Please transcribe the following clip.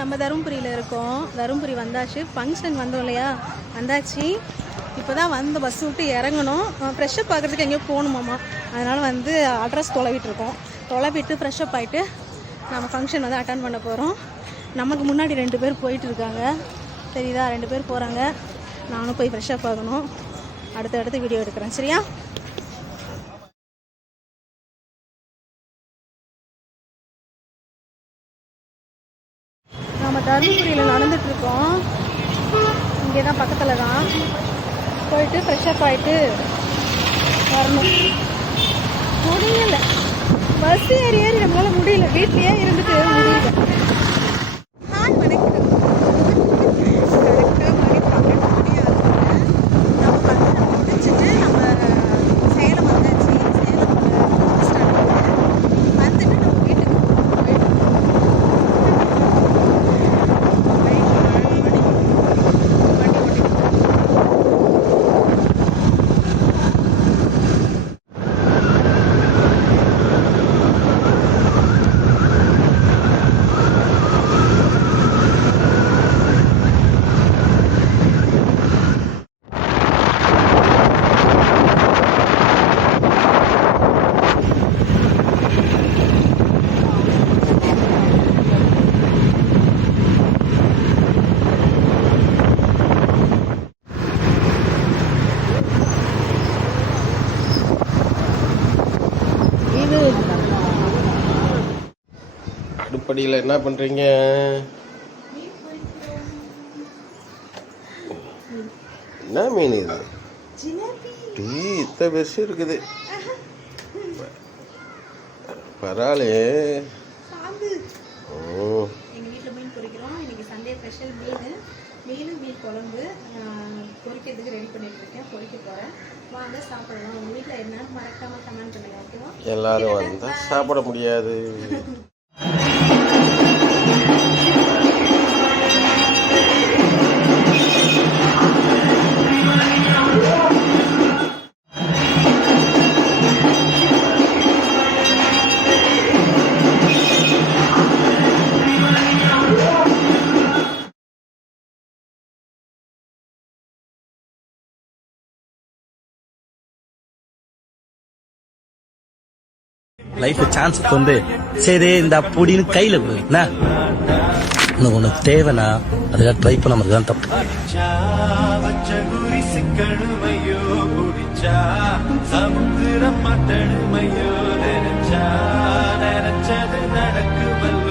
நம்ம தருமபுரியில் இருக்கோம். தருமபுரி வந்தாச்சு. ஃபங்க்ஷன் வந்தோம் இல்லையா, வந்தாச்சு. இப்போ தான் வந்து பஸ் விட்டு இறங்கணும். ஃப்ரெஷ்ஷப் பார்க்குறதுக்கு எங்கேயோ போகணுமாம்மா. அதனால் வந்து அட்ரஸ் தொலைவிட்டுருக்கோம். தொலைவிட்டு ஃப்ரெஷ்ஷப் ஆகிட்டு நம்ம ஃபங்க்ஷன் வந்து அட்டன் பண்ண போகிறோம். நமக்கு முன்னாடி 2 பேர் போயிட்டு இருக்காங்க, தெரியுதா? 2 பேர் போகிறாங்க. நானும் போய் ஃப்ரெஷ்ஷப் ஆகணும். அடுத்த வீடியோ எடுக்கிறேன், சரியா? நம்ம தருமபுரியில் நடந்துகிட்ருக்கோம். இங்கே தான் பக்கத்தில் தான். போயிட்டு ஃப்ரெஷ்ஷப் ஆகிட்டு வரணும். முடியல, பஸ் ஏறி நம்மளால் முடியல. வீட்லேயே இருந்துட்டு முடியல. அடுப்படியில் என்ன பண்ணுறீங்க? என்ன மீன் இது? இத்தனை பெருசு இருக்குது. பரவாயில்லே. எங்கள் வீட்டில் மீன் பொரிக்கிறோம். இன்னைக்கு சண்டே ஸ்பெஷல் மீன் குழம்பு பொரிக்கிறதுக்கு ரெடி பண்ணிட்டு இருக்கேன். பொரிக்க போகிறேன். வாங்க சாப்பிடலாம். உங்கள் வீட்டில் என்னன்னு மறக்காமல் கமெண்ட் பண்ணுங்க, ஓகேவா? எல்லாரும் வந்தால் சாப்பிட முடியாது. லைஃப் சான்ஸ் வந்து சரி இந்த அப்படின்னு கையில கொடுங்க. உனக்கு தேவைன்னா அதெல்லாம் ட்ரை பண்ண மாதிரி தான் தப்பு. சமுத்திரம் மட்டணுமையோ நினைச்சா நினைச்சது நடக்குமல்ல.